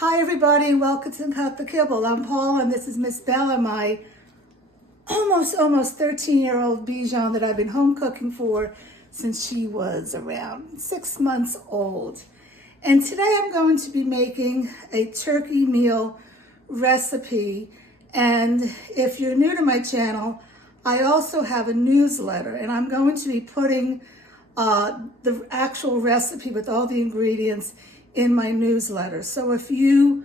Hi everybody, welcome to Cut the Kibble. I'm Paula and this is Miss Bella, my almost 13-year-old Bichon that I've been home cooking for since she was around 6 months old. And today I'm going to be making a turkey meal recipe. And if you're new to my channel, I also have a newsletter and I'm going to be putting the actual recipe with all the ingredients in my newsletter. So if you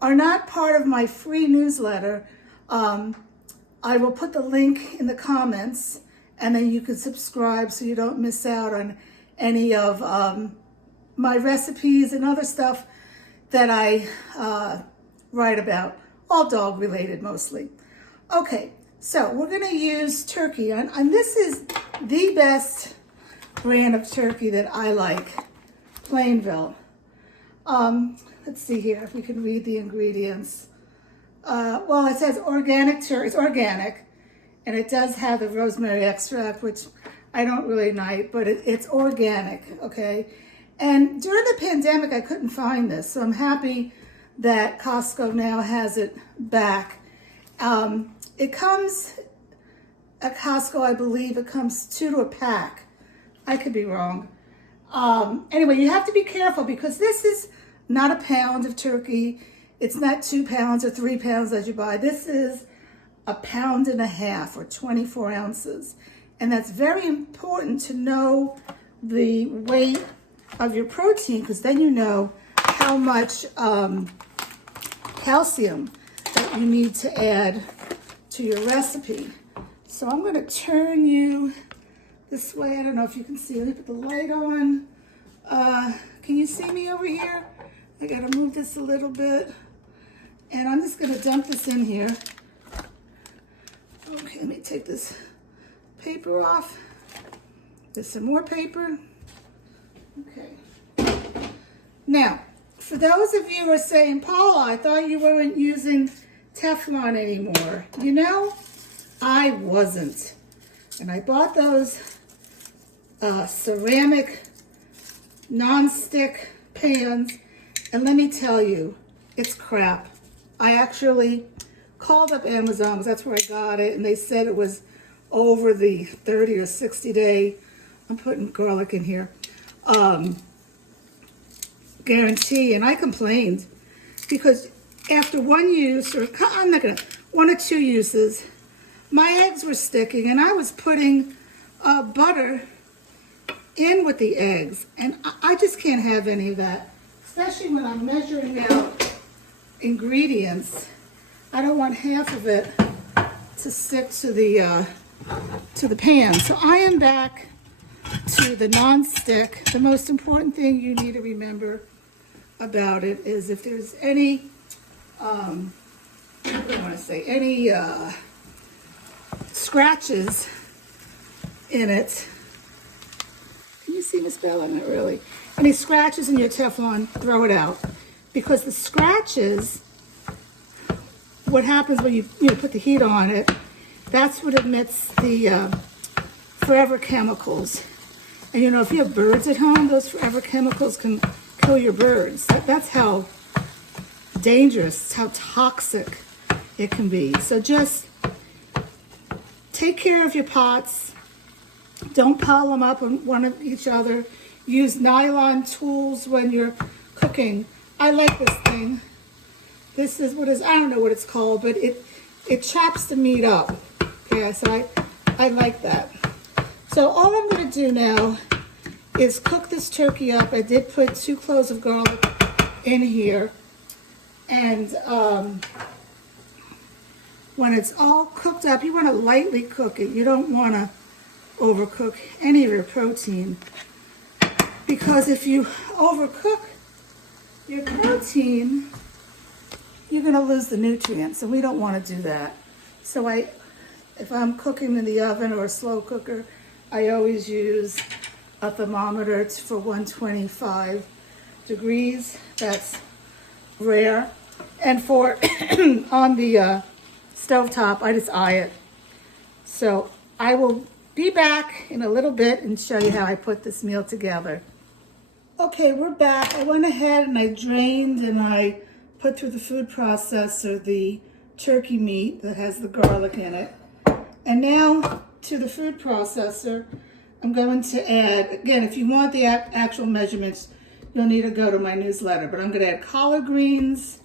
are not part of my free newsletter, I will put the link in the comments and then you can subscribe so you don't miss out on any of my recipes and other stuff that I write about, all dog related mostly. Okay, so we're gonna use turkey and this is the best brand of turkey that I like, Plainville. Let's see here if we can read the ingredients. Well, it says organic turkey. It's organic, and it does have the rosemary extract, which I don't really like, but it's organic, okay? And during the pandemic, I couldn't find this, so I'm happy that Costco now has it back. It comes at Costco, I believe it comes 2 to a pack. I could be wrong. Anyway, you have to be careful because this is not a pound of turkey. It's not 2 pounds or 3 pounds that you buy. This is 1.5 pounds or 24 ounces. And that's very important to know the weight of your protein because then you know how much calcium that you need to add to your recipe. So I'm gonna turn you this way. I don't know if you can see. Let me put the light on. Can you see me over here? I gotta move this a little bit. And I'm just gonna dump this in here. Okay, let me take this paper off. There's some more paper. Okay. Now, for those of you who are saying, Paula, I thought you weren't using Teflon anymore. You know, I wasn't. And I bought those ceramic non-stick pans, and let me tell you, it's crap. I actually called up Amazon because that's where I got it, and they said it was over the 30 or 60 day, I'm putting garlic in here, guarantee, and I complained because after one use, or I'm not gonna, 1 or 2 uses, my eggs were sticking, and I was putting butter in with the eggs, and I just can't have any of that, especially when I'm measuring out ingredients. I don't want half of it to stick to the pan. So I am back to the non-stick. The most important thing you need to remember about it is if there's any, what do I want to say, any scratches in it. Can you see Miss Bella? Not really. Any scratches in your Teflon, throw it out. Because the scratches, what happens when you put the heat on it, that's what emits the forever chemicals. And you know, if you have birds at home, those forever chemicals can kill your birds. That's how dangerous, how toxic it can be. So just take care of your pots. Don't pile them up on one of each other. Use nylon tools when you're cooking. I like this thing. This is I don't know what it's called, but it chops the meat up. Okay, so I like that. So all I'm gonna do now is cook this turkey up. I did put 2 cloves of garlic in here. And when it's all cooked up, you wanna lightly cook it. You don't wanna overcook any of your protein, because if you overcook your protein, you're going to lose the nutrients, and we don't want to do that. So if I'm cooking in the oven or a slow cooker, I always use a thermometer for 125 degrees. That's rare. And for on the stovetop, I just eye it. So I will be back in a little bit and show you how I put this meal together. Okay, we're back. I went ahead and I drained and I put through the food processor the turkey meat that has the garlic in it. And now to the food processor, I'm going to add, again, if you want the actual measurements, you'll need to go to my newsletter, but I'm going to add collard greens,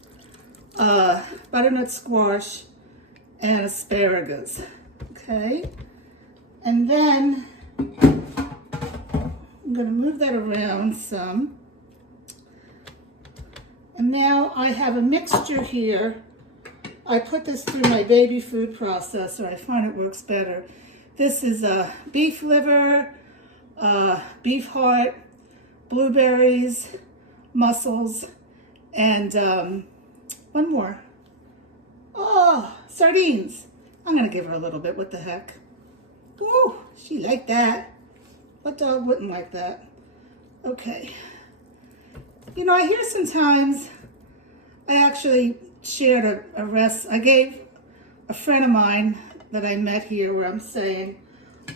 butternut squash, and asparagus. Okay? And then I'm going to move that around some. And now I have a mixture here. I put this through my baby food processor. I find it works better. This is beef liver, beef heart, blueberries, mussels, and one more. Oh, sardines. I'm going to give her a little bit. What the heck? Ooh, she liked that. What dog wouldn't like that? Okay. You know, I hear sometimes, I actually shared a recipe. I gave a friend of mine that I met here where I'm saying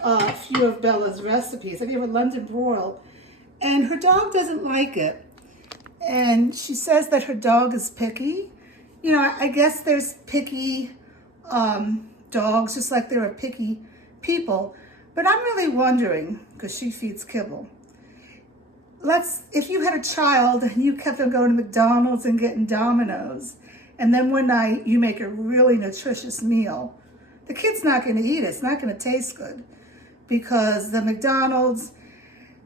a few of Bella's recipes. I gave her London broil, and her dog doesn't like it. And she says that her dog is picky. You know, I guess there's picky dogs, just like there are picky people. But I'm really wondering, because she feeds Kibble, if you had a child and you kept on going to McDonald's and getting Domino's, and then one night you make a really nutritious meal, the kid's not going to eat it. It's not going to taste good, because the McDonald's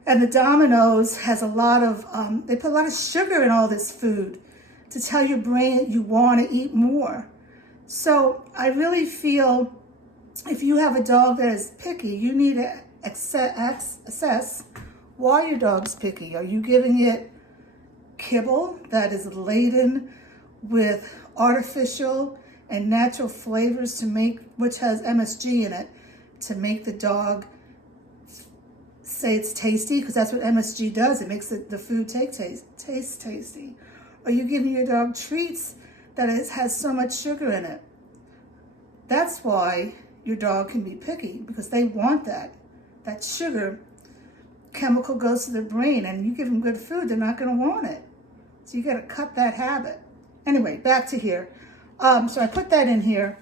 and the Domino's has a lot of, they put a lot of sugar in all this food to tell your brain you want to eat more. So I really feel if you have a dog that is picky, you need to assess why your dog's picky. Are you giving it kibble that is laden with artificial and natural flavors to make, which has MSG in it, to make the dog say it's tasty? Because that's what MSG does. It makes the food taste tasty. Are you giving your dog treats that has so much sugar in it? That's why your dog can be picky, because they want that. That sugar chemical goes to their brain, and you give them good food, they're not going to want it. So you got to cut that habit. Anyway, back to here. So I put that in here,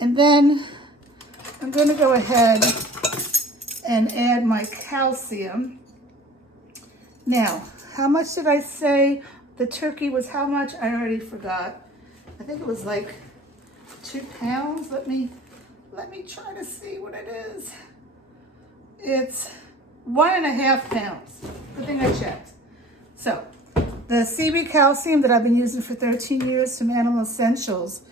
and then I'm going to go ahead and add my calcium. Now, how much did I say the turkey was? How much? I already forgot. I think it was like 2 pounds. Let me try to see what it is. It's 1.5 pounds. Good thing I checked. So the CB calcium that I've been using for 13 years from Animal Essentials,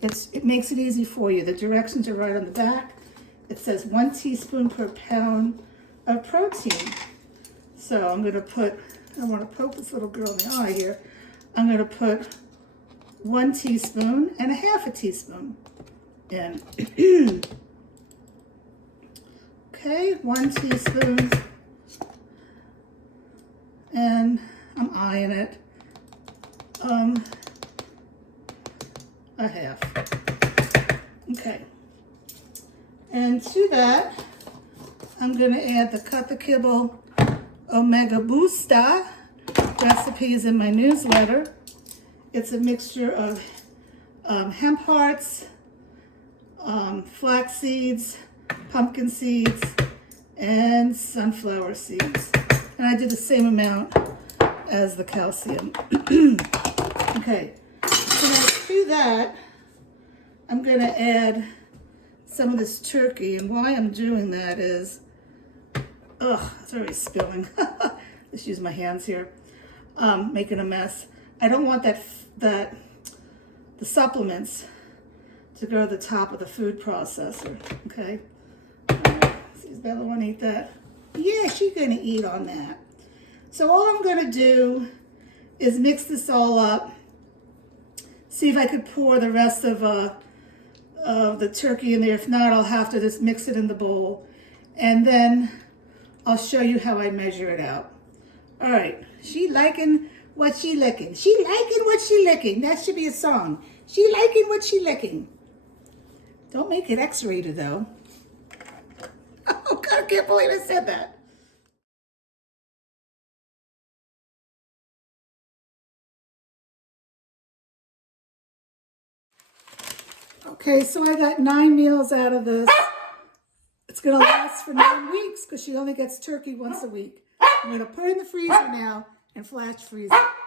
it makes it easy for you. The directions are right on the back. It says 1 teaspoon per pound of protein. So I'm going to put, I want to poke this little girl in the eye here. I'm going to put 1 teaspoon and 1/2 teaspoon in. Okay, 1 teaspoon. And I'm eyeing it. 1/2. Okay. And to that, I'm going to add the Cut the Kibble Omega Booster. Recipe is in my newsletter. It's a mixture of hemp hearts, flax seeds, pumpkin seeds, and sunflower seeds. And I do the same amount as the calcium. Okay, so now to that, I'm going to add some of this turkey. And why I'm doing that is, it's already spilling. Let's use my hands here. Making a mess. I don't want the supplements to go to the top of the food processor, okay? See, does Bella want to eat that? Yeah, she's going to eat on that. So all I'm going to do is mix this all up. See if I could pour the rest of the turkey in there. If not, I'll have to just mix it in the bowl. And then I'll show you how I measure it out. All right, she liking what she licking. She liking what she licking. That should be a song. She liking what she licking. Don't make it X-rated though. Oh God, I can't believe I said that. Okay, so I got 9 meals out of this. It's going to last for 9 weeks because she only gets turkey once a week. I'm going to put it in the freezer now and flash freeze it.